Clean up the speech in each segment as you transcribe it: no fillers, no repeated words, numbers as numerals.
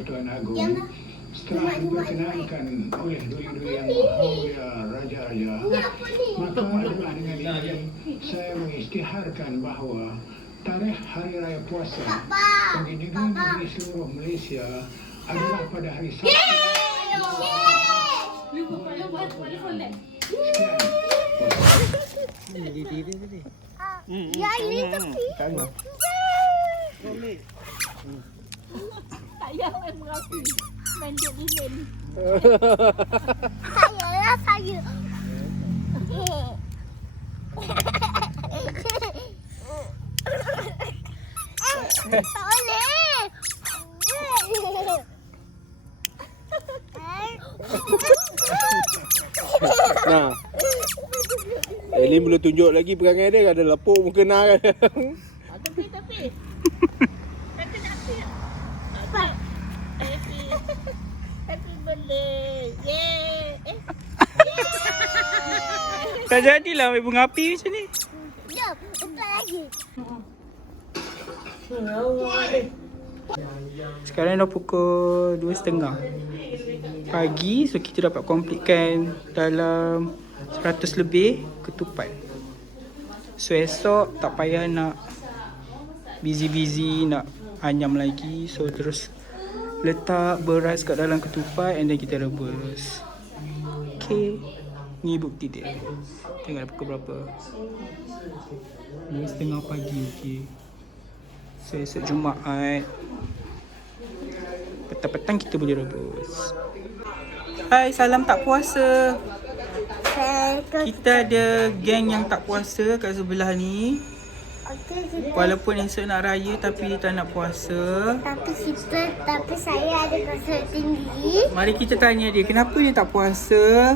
Tuan Agung setelah diperkenankan oleh duli-duli yang mulia raja-raja, maka adalah dengan ini saya mengisytiharkan bahawa tarikh Hari Raya Puasa bagi negeri-negeri seluruh Malaysia adalah pada hari Sabtu. Ya, ini tepi. Tak payah main merapi. Main duk lilin. Saya lah, saya. Tak boleh. Nah. Elin belum tunjuk lagi perangai dia, ada lepuk muka nak kan. Tapi. Kata nak api tak? Happy birthday. Yeay. Tak jadilah ambil bunga api macam ni. Jom, buka lagi. Sekarang dah pukul 2.30 pagi. So kita dapat completekan dalam 100 lebih ketupat. So esok tak payah nak busy nak anyam lagi. So terus letak beras kat dalam ketupat and then kita rebus. Okay, ni bukti dia. Tengok dah pukul berapa, 2.30 pagi. Okay, so esok Jumaat petang-petang kita boleh rebus. Hai, salam tak puasa. Kita ada geng yang tak puasa kat sebelah ni. Walaupun esok nak raya tapi dia tak nak puasa. Tapi saya ada kasut tinggi. Mari kita tanya dia, kenapa dia tak puasa?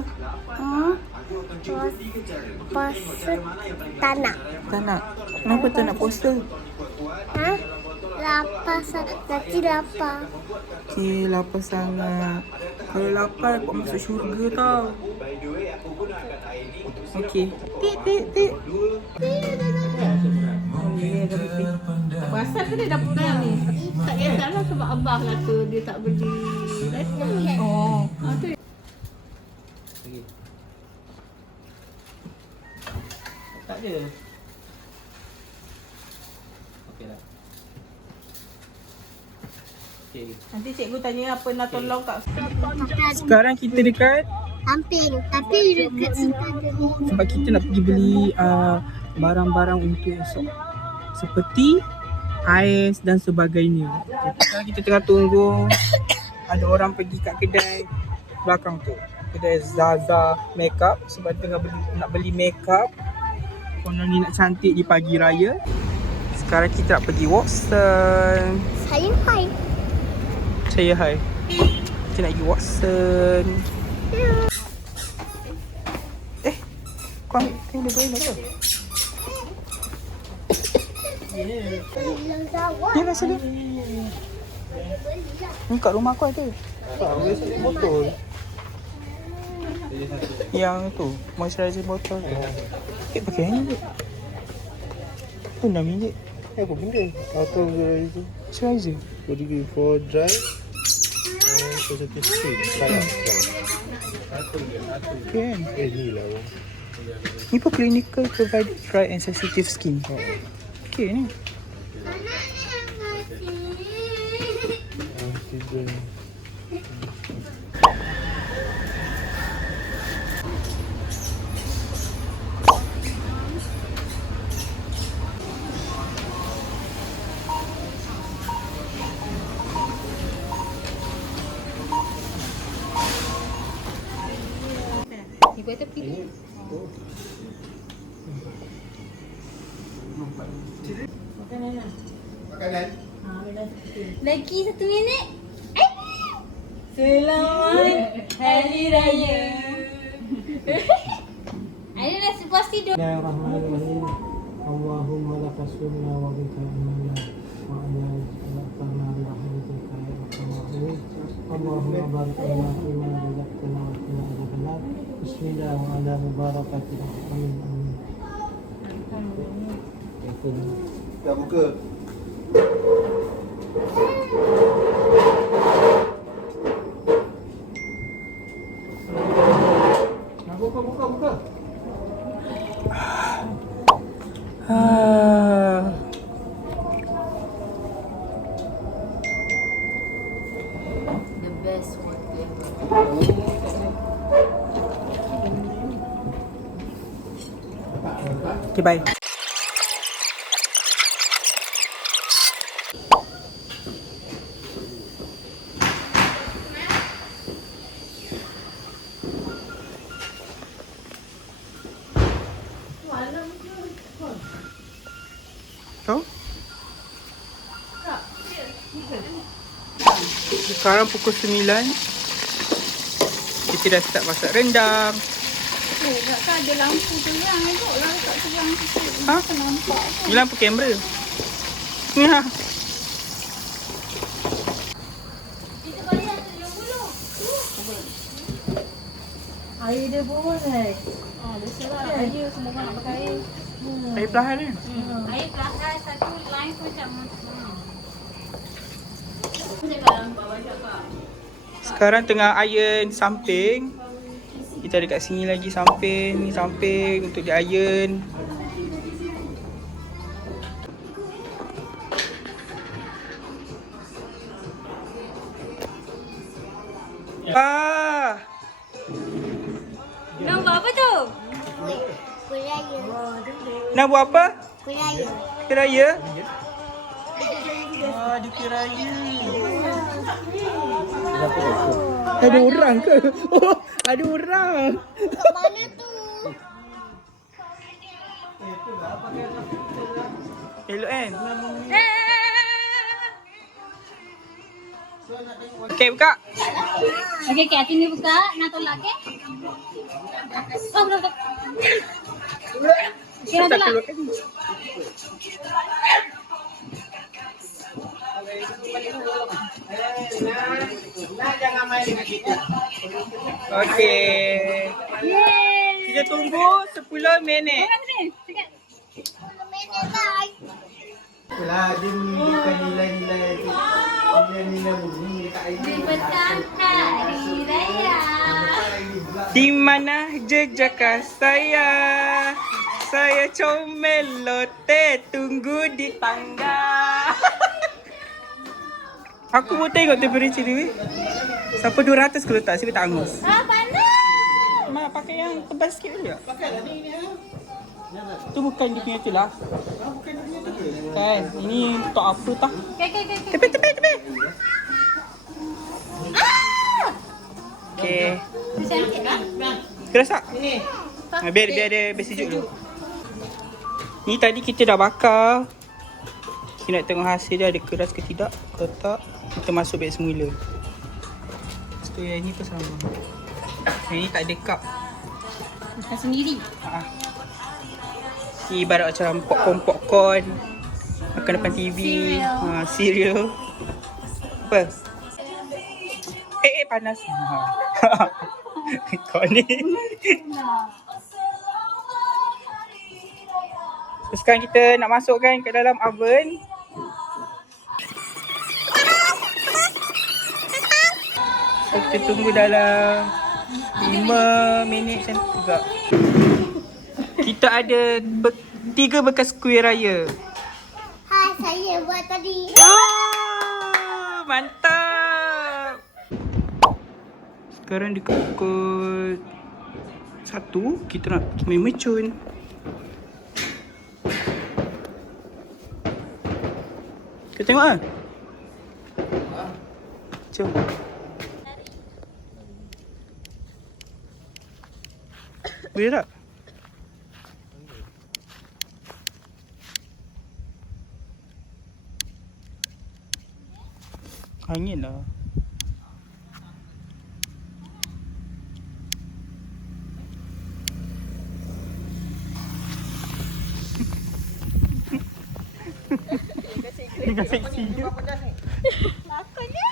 Puasa tak nak. Tak nak. Kenapa tak nak puasa? Lapar, nanti lapar. Okay, lapar sangat. Kalau lapar dapat masuk syurga tau. Okay. Tik. Pasal ke dia dah pegang ni? Tak kisahlah sebab abah kata dia tak beli license. Oh. Tu. Tak ada. Okey dah. Okey. Nanti cikgu tanya apa nak tolong kat Sekarang kita dekat Amping, tapi dekat situ ada. sebab kita nak pergi beli barang-barang untuk esok. Seperti ais dan sebagainya. Okay, sekarang kita tengah tunggu ada orang pergi kat kedai belakang tu. Kedai Zaza Makeup sebab tengah nak beli makeup. Konon ni nak cantik di pagi raya. Sekarang kita nak pergi Watson. Saya hai. Saya hai. Kita nak pergi Watson. Kau ambil kain dia ke? Ni rasa dia. Ni kat rumah aku ada. Tak boleh set botol. Yang tu, moisturizer botol tu. Pakai ni je. Tu RM6. Apa benda? Auto itu. Moisturizer. Body for dry. Positive skin. Salah. Kan? Ni lah. Ni pun clinical provide dry and sensitive skin. Okay ni. Ibu tepi ni. Makanan. Lagi 1 minit. Selamat Hari Raya. Ada nasi puas tidur. Bismillahirrahmanirrahim. Allahumma laka sunna wa bika amanna wa ala ta'ala rahmatika ya arhamar rahimin. Allahumma barik lana fima razaqtana wa qina adzabannar. Bismillah wa ala mubarakatin. Amin. Dah buka. Okay, bye. Kau? Sekarang pukul 9. Kita dah start masak rendang. Tak ada lampu tu yang eloklah kat sebelah situ. Ha? Tak nampak. Ni lampu kamera. Ni ha. Air dia pun biasalah air semua orang nak pakai air. Air perlahan ni. Air perlahan satu line pun macam jangan bawah cakap. Sekarang tengah iron samping. Kita ada kat sini lagi samping. Ni samping untuk di iron. Ah, Nak buat apa tu? Kuih raya. nak buat apa? Kuih raya. Kuih raya? Ah, di kuih raya. Ada orang ke? Oh, ada orang. Kat mana tu? Elok kan? Okay, buka. Okey, hati ni buka. Nak tolak ke? Oh, betul. Okey, nak tolak. Okay. Kita tunggu 10 minit. Sikit. Minit lah. Itulah dia menunjukkan nilai-nilai bumi dekat air. Petang hari raya. Di mana jejak saya? Saya comel lote tunggu di tangga. Aku mau tengok temperature dia. Siapa 200 kalau tak, siapa tak angus. Ah, panas. Mak pakai yang tebal sikit dulu. Pakailah ni. Tu bukan dia punya tu lah. Kan, ini untuk apa tah? Okey. Tepi. Okay. Cantik tak? Kerasak? Biar dia sejuk dulu. Ni tadi kita dah bakar. Kita nak tengok hasil dia ada keras ke tidak. Kalau tak, kita masuk beg semula. Lepas tu yang ni pun sama. Yang ni tak ada cup. Makan sendiri. Ni ibarat macam popcorn makan depan TV. Cereal. Apa? Panas. Kau ni. So, sekarang kita nak masukkan ke dalam oven. So, kita tunggu dalam 5 minit macam tu juga. Kita ada 3 bekas kuih raya. Saya buat tadi. Mantap. Sekarang dekat pukul 1, kita nak main mercun. Kita tengok ah. Jom. Boleh tak? Angin lah. Tengah seksi je. Lakonnya.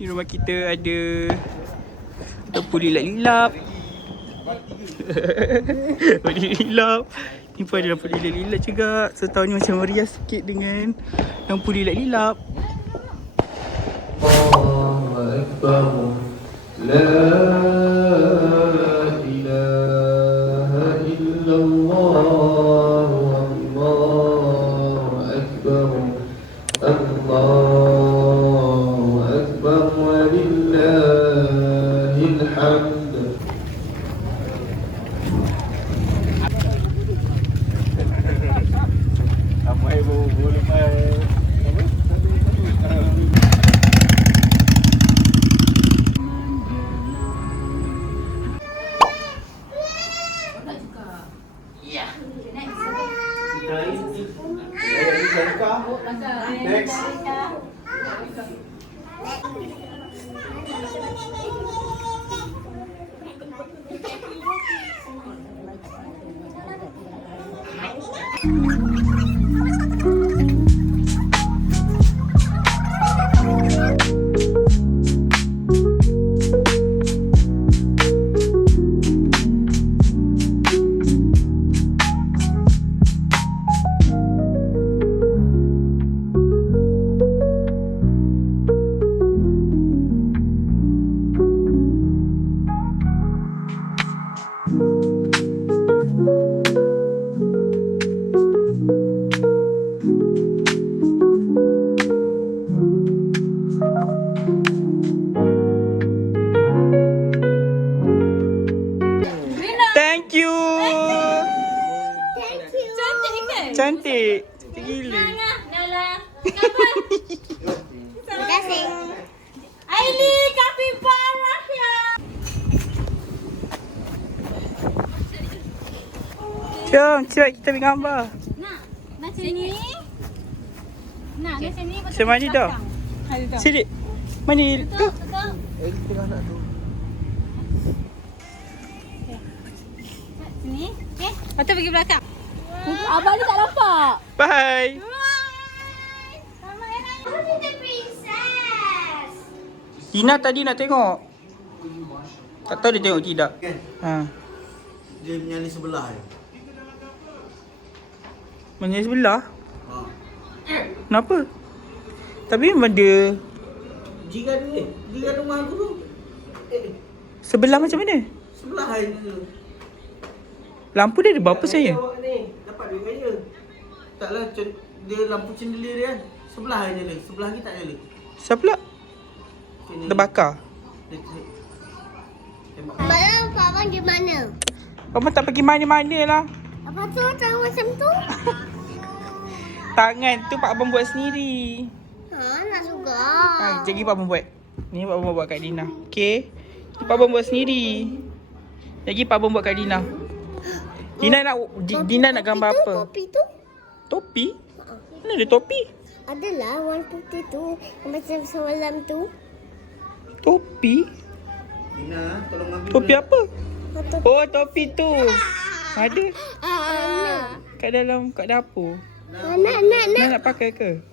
Di rumah kita ada lampu lilap-lilap. Lampu lilap. Ni pun ada lampu lilap-lilap juga. So tahun ni macam meriah sikit dengan lampu lilap-lilap. Allahu Akbar. La ilaha illallah. Allahu Akbar. Allahu Akbar walillahil hamd. Ramai boleh main. Next. Thank you. Thank you. Cantik kan? Cantik. Cantik gila. Nala. Kapan? Terima kasih. Aili kapibara ya. Jom, cepat kita ambil gambar. Nak, macam ni. Nak, macam ni. Macam mana dah? Sini. Mana tu? Sini. Okey. Atau pergi belakang. Abang ni tak nampak. Bye. Aku the princess. Tina tadi nak tengok. Tak tahu dia tengok tidak. Ha. Dia menyanyi sebelah je. Mana sebelah? Ha. Kenapa? Tapi memang dia Jiran rumah aku tu. sebelah macam mana? Sebelah je tu. Lampu dia ada berapa saya? Ni, dapat duit kaya. Taklah dia lampu cendela dia kan. Sebelah je nyala. Sebelah ni tak nyala. Siapa pula? Kena- Terbakar. Tembak. Malam Abang di mana? Abang tak pergi mana-mana lah. Apa tu tangan macam tu? Tangan tu Pak Abang buat sendiri. Nak juga. Ha, jadi Pak Abang buat. Ni Pak Abang buat kat Dina. Okey. Ni Pak Abang buat sendiri. Lagi Pak Abang buat kat Dina. Dina nak gambar apa? Topi tu? Topi? Mana ada topi? Adalah warna putih tu. Yang macam semalam tu. Topi? Dina, tolong ambil Topi apa? Atau Oh, topi tu. Ada kat dalam kat dapur. Nak pakai ke?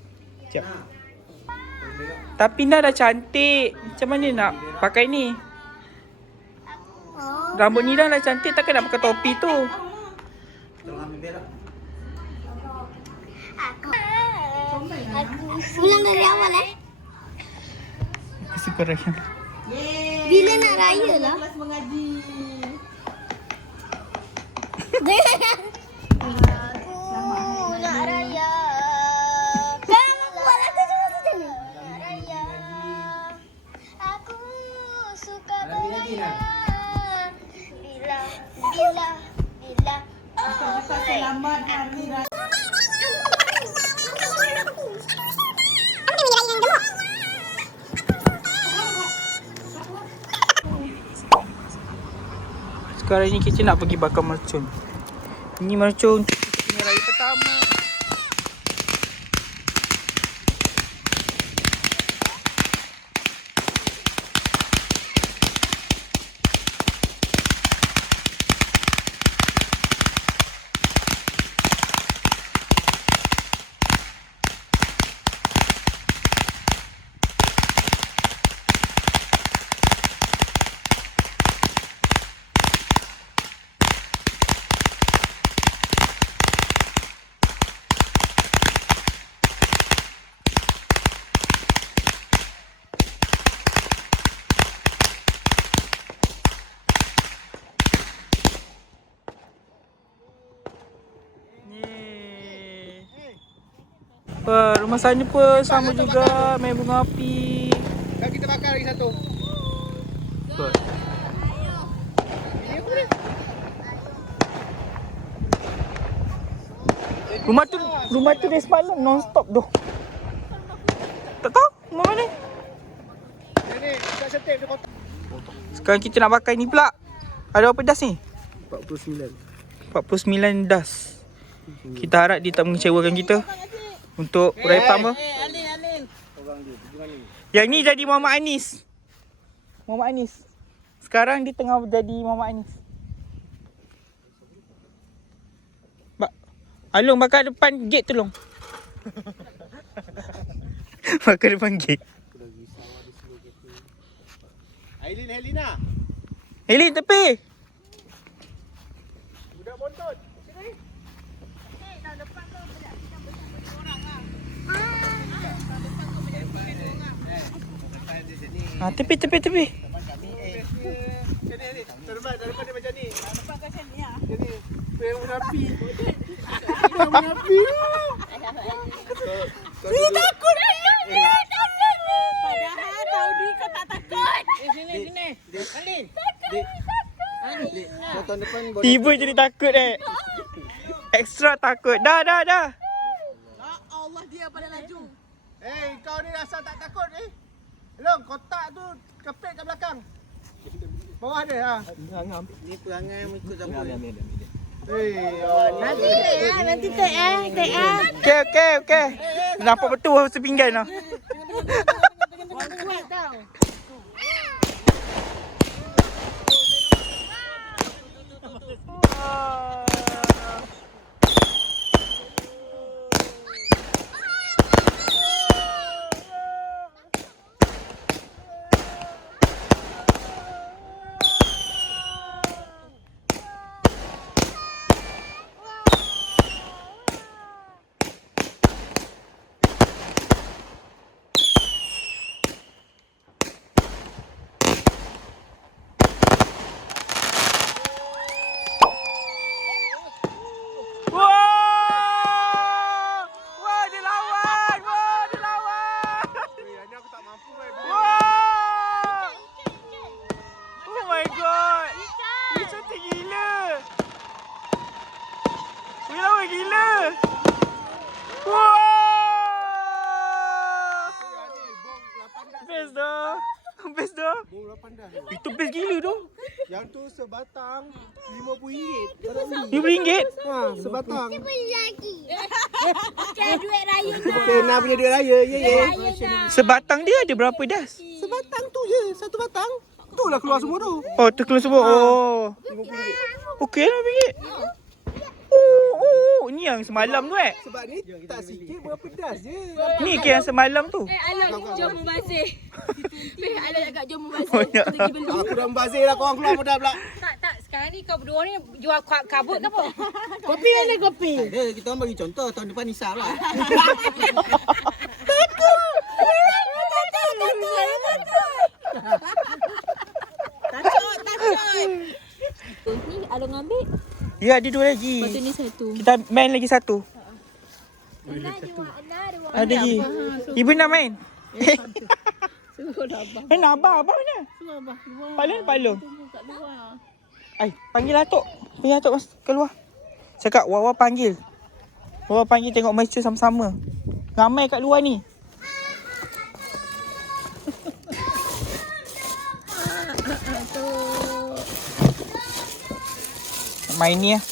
Sekejap. Tapi Nah dah cantik. Macam mana nak pakai ni? Rambut Nina dah cantik, takkan nak pakai topi tu. Tolong ambil berak. aku pulang dari awal Kasih korang. Bila nak raya lah? Kelas mengaji. Aku nak raya. Kan aku buat lagu semua macam ni. Nak raya. Aku suka beraya. Bila. Selamat hari raya. Sekarang ni kita nak pergi bakar mercun. Ini mercun ini raya pertama. Wah, rumah sana pun sama juga. Main bunga api. Kan kita bakar lagi satu. Betul. Rumah tu dari semalam non-stop doh. Tak tahu rumah mana. Ni, tak setip dia kotak. Sekarang kita nak bakar ni pula. Ada berapa das ni? 49. 49 das. Kita harap dia tak mengecewakan kita. Untuk raya pertama. Yang ni jadi Muhammad Anis. Muhammad Anis. Sekarang dia tengah jadi Muhammad Anis. Alung bakar depan gate tolong. Bakar depan gate. Ailin, Helena. Helin tepi. Budak bontot. Ah, tepi. Macam ni. Terlepas dia macam ni. Nampak kat sini ya. Jadi, yang berapi. Yang berapi. Dia takut dia. Padahal tahu dia kau tak takut. Sini. Alin. Tahun depan Tiba jadi takut Extra takut. Dah. Allah dia pada laju. Kau ni rasa tak takut Long, kotak tu kepit kat belakang. Bawah dia ha. Ni perangai mengikut zaman. Nanti take Okay. Nampak betul sepinggan lah. Kuat tau. Wah, dia lawan. Ini aku tak mampu Wah. Oh my god. Dia cantik gila. Wih, lawan gila. Wah. Best dah. Bom 8 dah. Itu best gila tu. Yang tu sebatang RM50. RM50? Ha, sebatang. lagi. Macam duit raya tu. Kena punya duit raya. Ya. Sebatang dia ada berapa das? Sebatang tu je, satu batang. Tu lah keluar semua tu. Oh, terkeluar semua. Oh. Okey lah RM50. Oh, ni yang semalam tu Sebab ni tak sikit berapa das je. Ni ke yang semalam tu? Alon, jom membazir. Alon cakap jom membazir. Oh, ya. Kita pergi beli. Aku dah membazir lah, korang keluar modal pula. Tak. Sekarang ni kau berdua ni jual kabut ke apa? Kopi ada kopi. Ada, kita orang bagi contoh tahun depan Nisa lah. Takut. Ni Alon ambil. Ya, ada dua lagi. Lepas tu ni satu. Kita main lagi satu. Ada lagi. Ibu nak main? Mana abang mana? Palung. Ai, panggil Atok. Panggil Atok keluar. Cakap Wawa panggil. Wawa panggil tengok match sama-sama. Ramai kat luar ni. Main ni lah.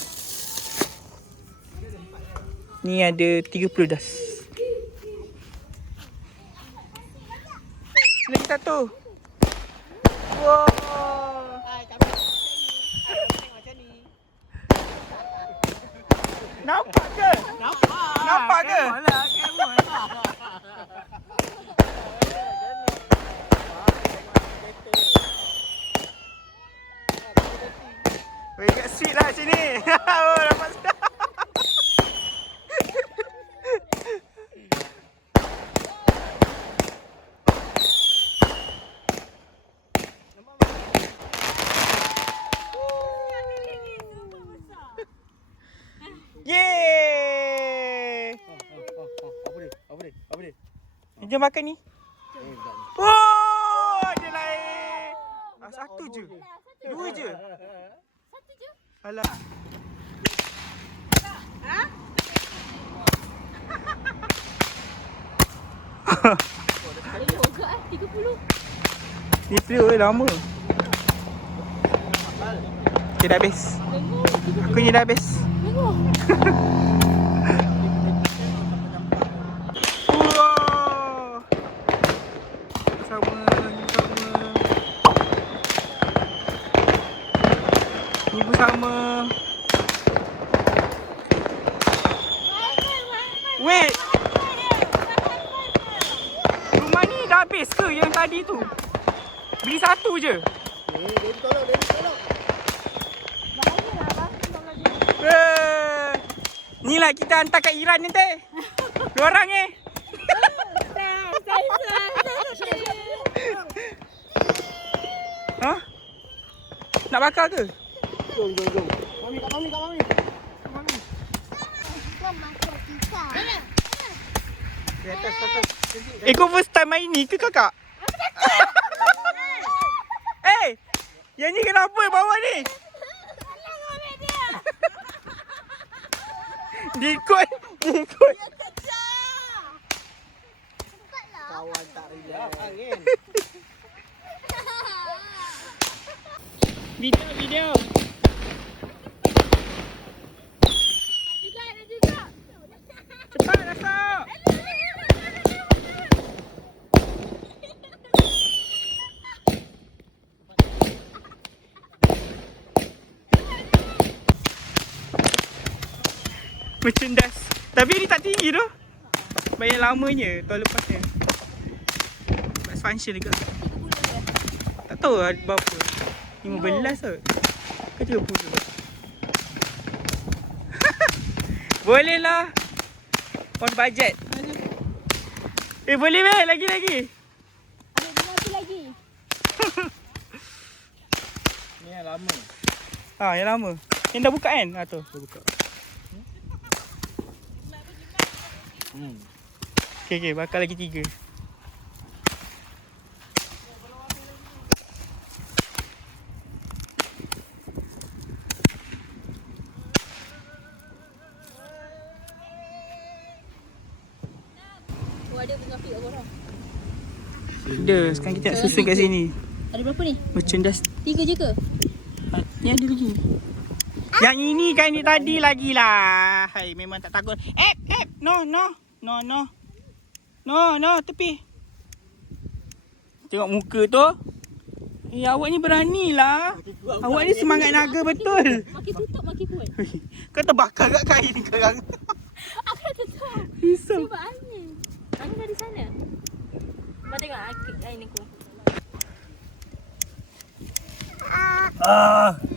Ni ada 30 das. Lagi satu. Wow. Nampak ke? Nampak ke? Weh, kat sweet lah sini. Oh, dapat sedap. Yeay! dia? Apa dia? Jom makan ni. Oh, dia lain. Satu je. Dua je. Satu je. Alah. Elok ke 30. Ni periuk lama. Okay, dah habis. Aku ni dah habis. Wow. Sama. Ni pun sama. Wait. Rumah ni dah habis ke yang tadi tu? Beli satu je. Dia tolong. Ni lah kita hantar kat Iran ni teh. Dua orang ni. Ha? Nak bakar ke? Jom. Mami, kat mami. Di atas. Kau first time main ni ke kakak? Eh, yang ni kenapa bawah ni? Dia ikut. Kawan tak relax. Angin. Video. Cepat masuk. Merchandise. Tapi ni tak tinggi tu. Banyak lamanya tahun lepasnya. Bas function juga. Tak tahu lah berapa. 15 kot. Ke 30. Boleh lah. On budget. Boleh weh. Lagi. Ada satu lagi. Ni yang lama. Yang lama. Yang dah buka kan? Tu. Dah buka. Okay, bakar lagi 3. Ada pengapi kat korang. Ada, sekarang kita nak susun kat sini. Ada berapa ni? Merchandise. 3 je ke? Ni ada lagi. Yang ini kan ni tadi lagi lah. Hai, memang tak takut. No, tepi. Tengok muka tu. Awak ni beranilah. Awak ni semangat naga betul. Makin tutup makin kuat. Kau terbakar kat kain sekarang. Aku dah tutup. Risau. Sebab angin. Angin dari sana. Cuba tengok angin aku.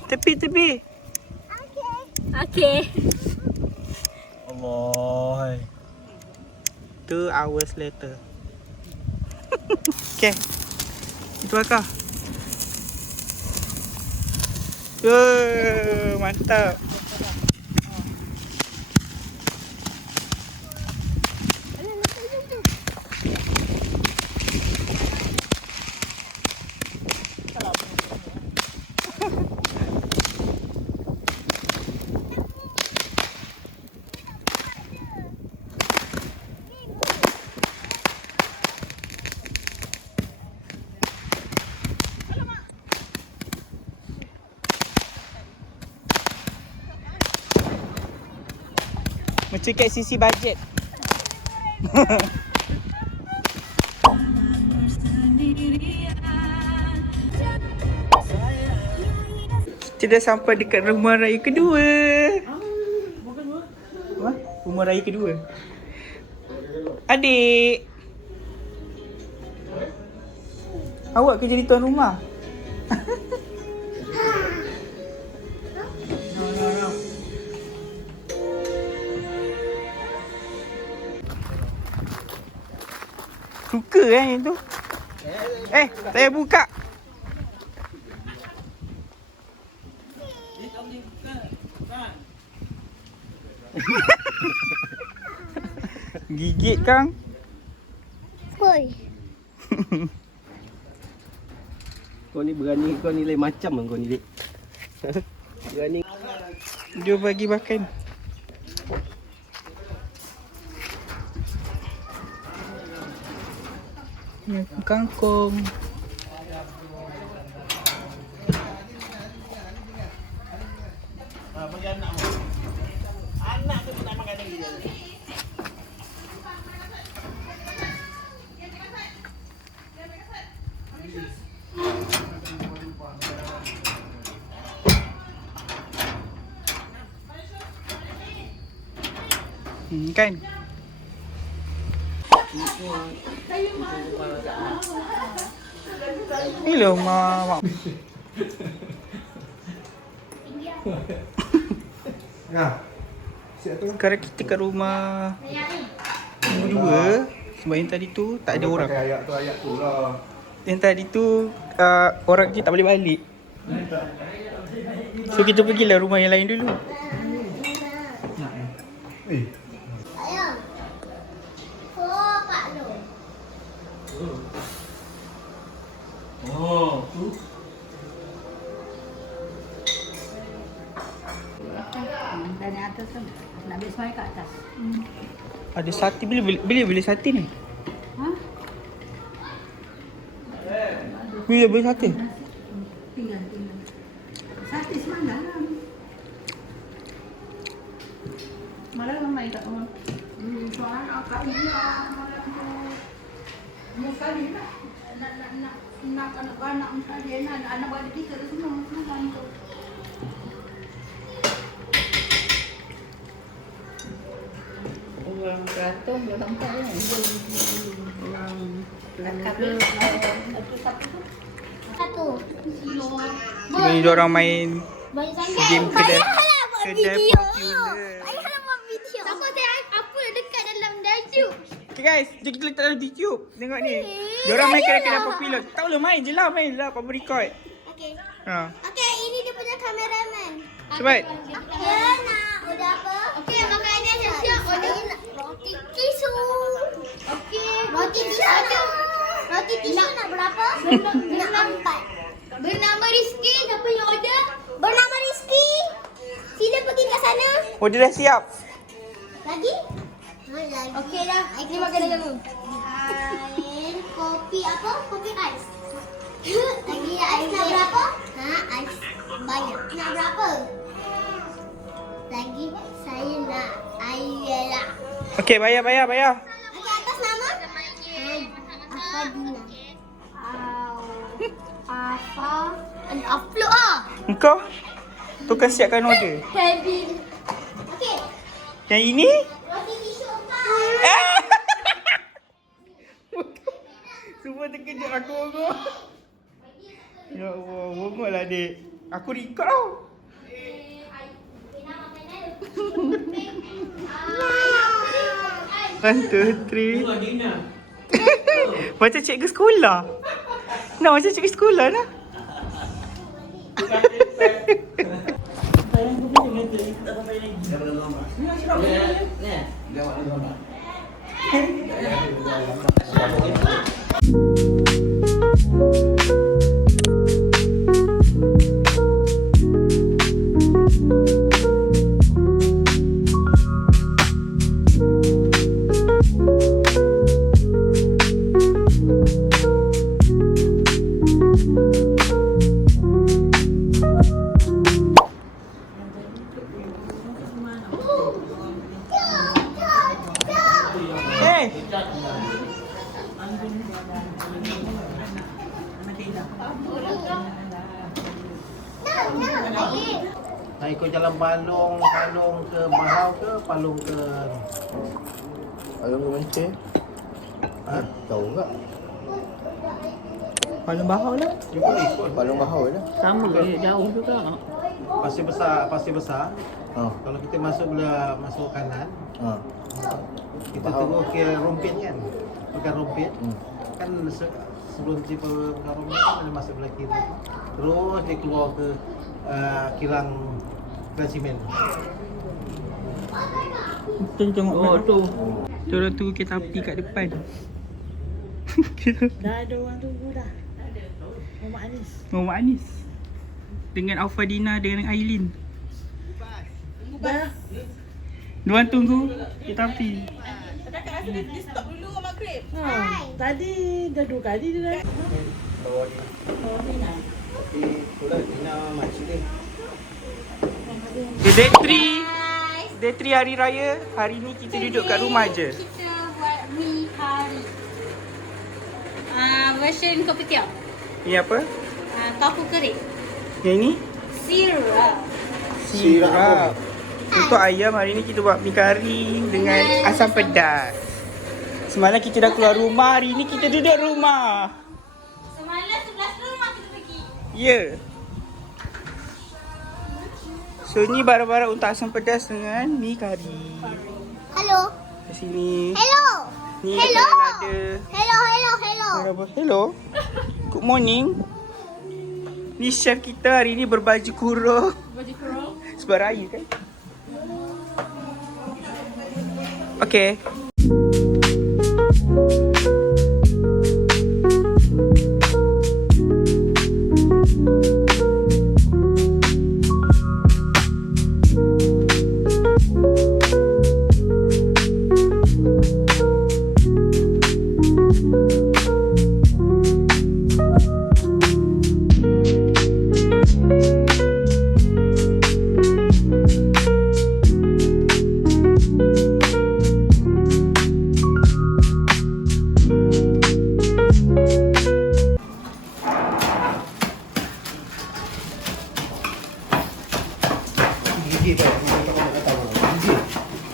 Tepi. Okay. Allah. 2 hours later. Okay. Itu bakar. Mantap. Macam kat sisi bajet. Kita dah sampai dekat rumah raya kedua. Apa? Rumah raya kedua. Adik. Awak ke jadi tuan rumah? Suka yang tu. Saya buka. Gigit Kang. oi. Kau ni berani, kau ni lain macam lah kau ni, Dik. Berani. Dia bagi makan. Ni kangkung. Kan? Hello, Mak. Sekarang kita kat rumah nombor 2. Sebab yang tadi tu tak ada orang. Ayat tu lah. Yang tadi tu orang kita tak boleh balik. So kita pergilah rumah yang lain dulu. Ayo. Oh, Pak Lu. Dari atas tu. Nak ambil semua kat atas. Ada sate, bila sate ni? Ha? Bila boleh sate? Tinggal. Sate semalam. Malah ramai tak orang. Soalan akak dia malam tu. Sekali lah. Nak anak-anak sekali. Anak balik kita semua. Malam tu. Orang beratung dia sampai kan. Orang kabel. Itu siapa tu? Satu. Jadi diorang main Banyak sangat. game kedai Video. Fortuner. Ayah buat video. Siapa saya upload dekat dalam YouTube. Okay guys, jom kita letak dalam YouTube. Tengok ni. Diorang main kedai popular. Tak boleh main je lah, apa record. Okey. Ha. Okey, ini dia punya kameraman. Cepat. Ya, nak order apa? Okey, makanan siap-siap. Order roti tisu. Okey, roti tisu. Roti tisu nak berapa? Nak 4. Bernama Rizky, siapa yang order? Bernama Rizky. Sila pergi kat sana. Oh, dia dah siap. Lagi? Lagi. Okey dah. Ini makanan kamu. Air, kopi apa? Kopi ais. Lagi ais nak berapa? Ais banyak. Nak berapa? Lagi saya nak air lah. Okay, bayar. Okey, atas nama? Afadina. Apa? Upload ah. Engkau? Tukar siapkan order. Kevin. Okey. Yang ini? Roti tisu 4. Semua terkejut aku. Ya Allah, bongol lah adik. Aku record tau. One, two, three. Macam cikgu sekolah. Nak macam cikgu sekolah nak. Hey. Nak ikut jalan Palung ke Bahau ke Palung ke Ayam ke Menceh? Tahu tak? Palung Bahau lah. dia boleh ikut Palung Bahau je. Sama je, jauh juga. pasir besar. Kalau kita masuk kanan, kita tunggu ke Rompin kan. Bukan Rompin. Kan sebelum tiba bukan Rompin kan ada masuk belah kiri. Terus dia keluar ke kilang simen. Kita tengok tu. Diorang tunggu kereta api kat depan. Dah ada orang tunggu dah. Muhammad Anis. Muhammad Anis. Dengan Aufadina dengan Ailin. Dah. Diorang tunggu kereta api. Tadi dah 2 kali dia dah. Day 3. Day 3 hari raya. Hari ni kita duduk kat rumah je. Kita buat mi kari. Version kopi tiaw. Ni apa? Tofu kering. Yang ni? Sirap. Sirap. Untuk ayam, hari ni kita buat mi kari dengan asam pedas. Semalam kita dah keluar rumah, hari ni kita duduk rumah. Semalam 11 rumah kita pergi. Ya. So ni barang-barang untuk asam pedas dengan mi kari. Hello. Kat sini. Hello. Ni Hello. ada. Hello. Hello. Good morning. Ni chef kita hari ni berbaju kurung. Baju kurung. Sebab raya kan? Okay.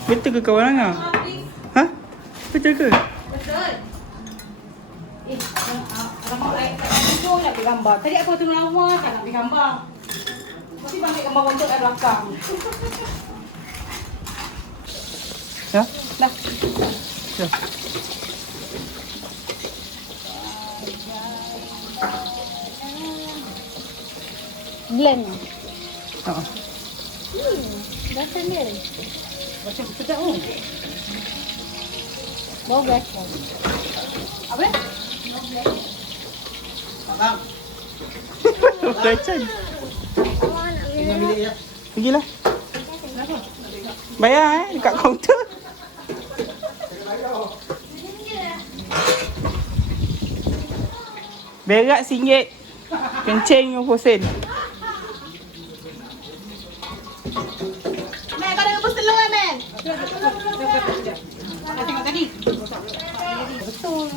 Betul ke kawan Angah? Ha? Betul ke? Betul. Alamak, tu nak ambil gambar. Tadi aku tengok lama tak nak ambil gambar. Mesti ambil gambar untuk kat belakang. Ya? Dah. Ya. Blend. Ha. Dah sendiri. Macam sedap tu. Bau gas. Apa? Abang. Belacan. Pergilah. Bayar dekat kaunter. Berak RM1. Kencing RM50. Mek, kau dah rebus telur kan, Mek? Nak tengok tadi. Betul.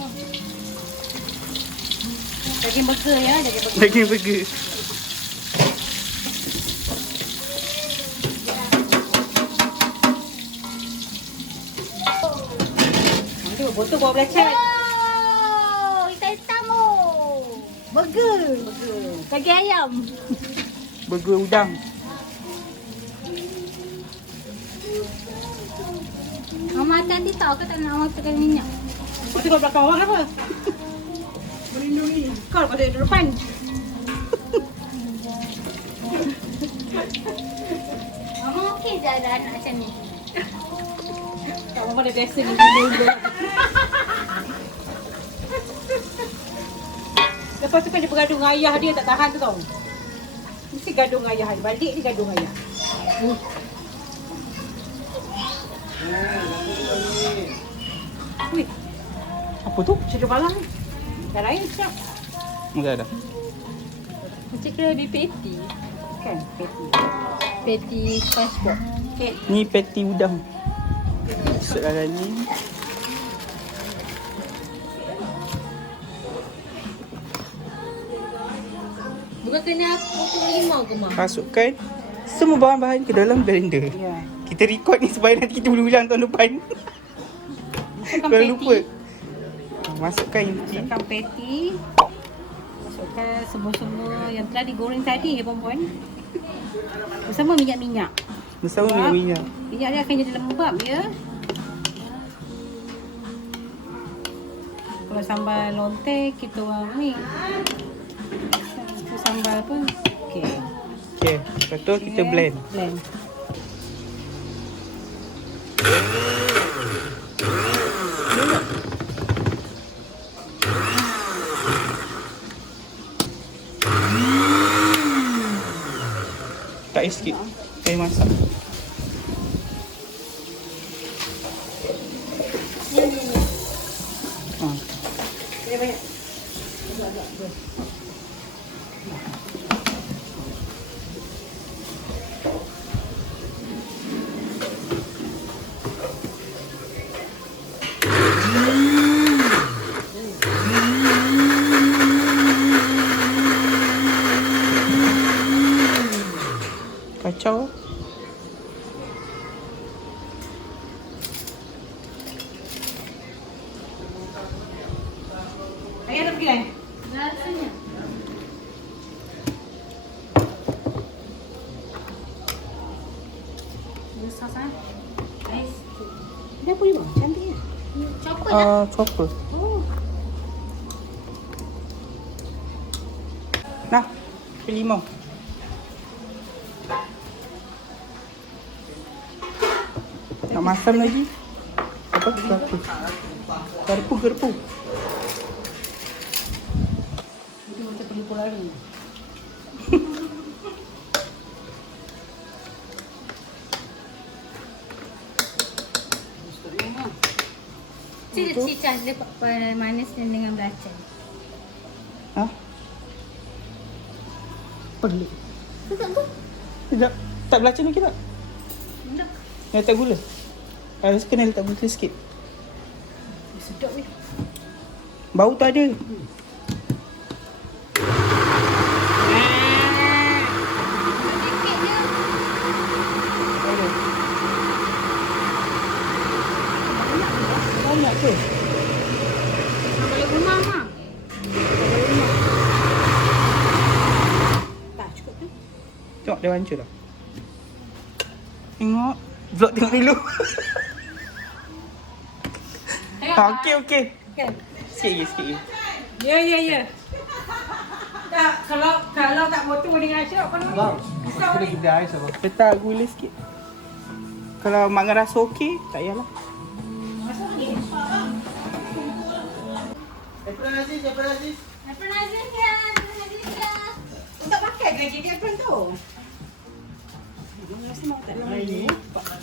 Daging burger ya, daging burger. Daging burger. Aduh, botol buah belacan. Oh, hitam-hitam tu. Burger. Daging ayam. Burger udang. Mama hati-hati tau, kau tak nak awak tekan minyak. Kau tengok belakang awak apa? Melindungi. Kau lepas tu depan. Mama okey je ada anak macam ni. Kak Mama dah biasa ni dulu. Lepas tu kan dia bergaduh dengan ayah dia tak tahan tu tau. Mesti gaduh dengan ayah dia. Balik ni gaduh dengan ayah. Wih, Apa tu? cerita balang ni. Dah lain siap. Enggak ada. Macam kena lebih patty. Kan, patty. Patty SpongeBob. Okay. Ni patty udang. Sekarang ni. Bukan kena potong limau ke, Mak? Masukkan semua bahan-bahan ke dalam blender. Ya. Kita record ni supaya nanti kita boleh ulang tahun depan. Kalau lupa. Masukkan inti. Masukkan patty. Masukkan semua-semua yang telah digoreng tadi ya perempuan. Bersama minyak-minyak. Bersama minyak-minyak. Minyak dia akan jadi lembab ya. Kalau sambal lonteh kita orang ni. Itu sambal apa? Okey. Okay. Lepas tu kita blend. Blend. Tak air sikit. Air masak. Ha. Kacau. Ayah nak pergi kan? Rasanya. Besar sangat. Ais. Dia apa ni bang? Cantik ya? Coklat dah. Chopper. Oh. Nah, pilih limau. Nak masam lagi? Apa? Garpu. Itu macam pergi lari. Cicah dia manis dengan belacan. Hah? Pelik. Sedap tu. Sekejap. Tak belacan lagi tak? Sedap. Yang tak gula? Harus kena letak gula sikit. Sedap ni. Bau tak ada. Sikit je. Banyak ke? Balik rumah mah. Tak cukup tu. Tengok dia hancur dah. Tengok. Vlog tengok dulu. Okey. Kan? Sikit lagi. Ya. Tak, kalau tak potong dengan Aisyah apa ni? Bang, Besar kena ni. kita ais apa? Letak gula sikit. Kalau mak rasa okey, tak payahlah. Apa Aziz? Apa Nazim dia? Tak pakai gaji dia pun tu. Rasa mak tak nak ni.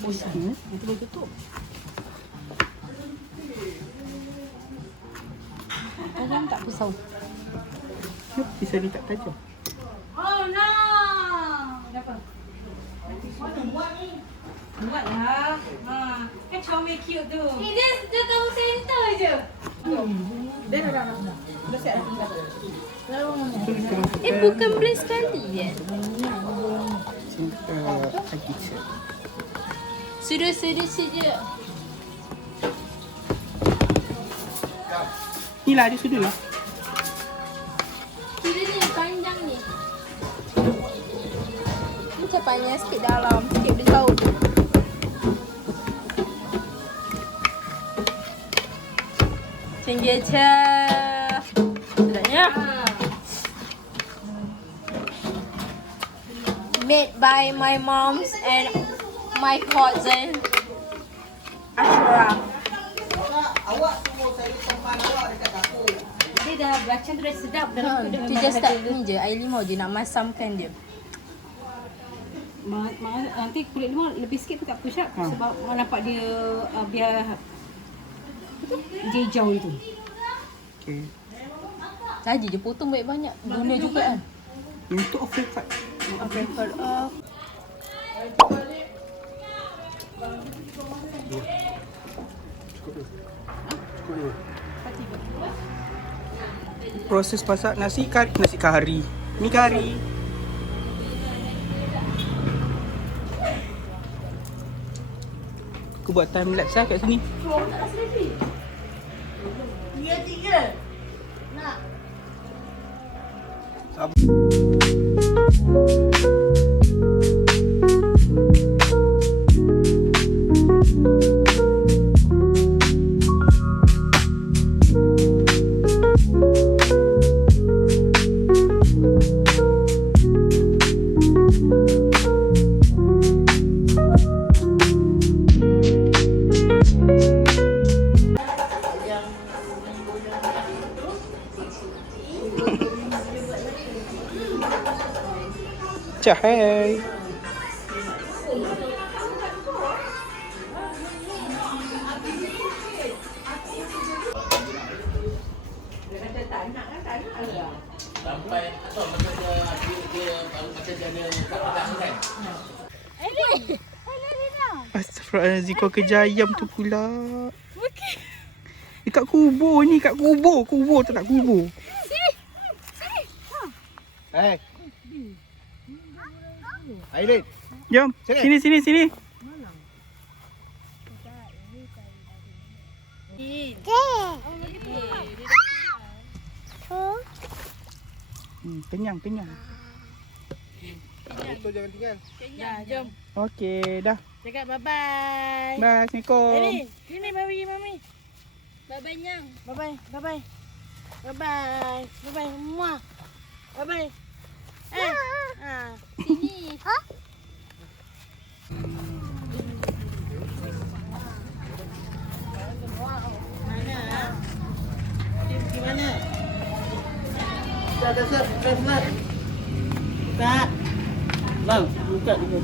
Bosan. Nanti boleh tutup. Tajam tak pisau? Pisau ni tak tajam. Oh no. Kenapa? Buatlah. Ha, kan comel cute tu. Dia tahu center je. Dah. Dah siap dah. Bukan boleh sekali je. Sudah saja. Ni lah dia sudah lah. Sudah ni panjang ni. Macam panjang sikit dalam, sikit boleh tahu. Macam je. Sedapnya. Made by my moms and my cousin Ashura. Dia dah belacan tu dah sedap dah. Tu just tak ni je, air limau je nak masamkan dia. Nanti kulit limau lebih sikit pun tak apa Syab. Sebab orang nampak dia biar dia hijau itu. Okay. Tadi dia potong banyak-banyak. Guna juga kan. Untuk off record. Off record off. Proses masak nasi kari. Ni kari. Aku buat time lapse lah kat sini. Dia 3. Nak. Cahai. Astagfirullahaladzim, kau kejar ayam tu pula. Dekat kubur ni, kat kubur. Kubur tak nak kubur. Hei. Ailin. Jom, Sini. sini. Kenyang. Betul jangan tinggal. Dah, jom. Okey, dah. Cakap bye-bye. Bye, Assalamualaikum. Sini bagi mami. Bye-bye Nyang. Bye-bye. Muah. Bye-bye. Sini. Mana? Di mana? Dah, set. Tak. Bang, buka dulu.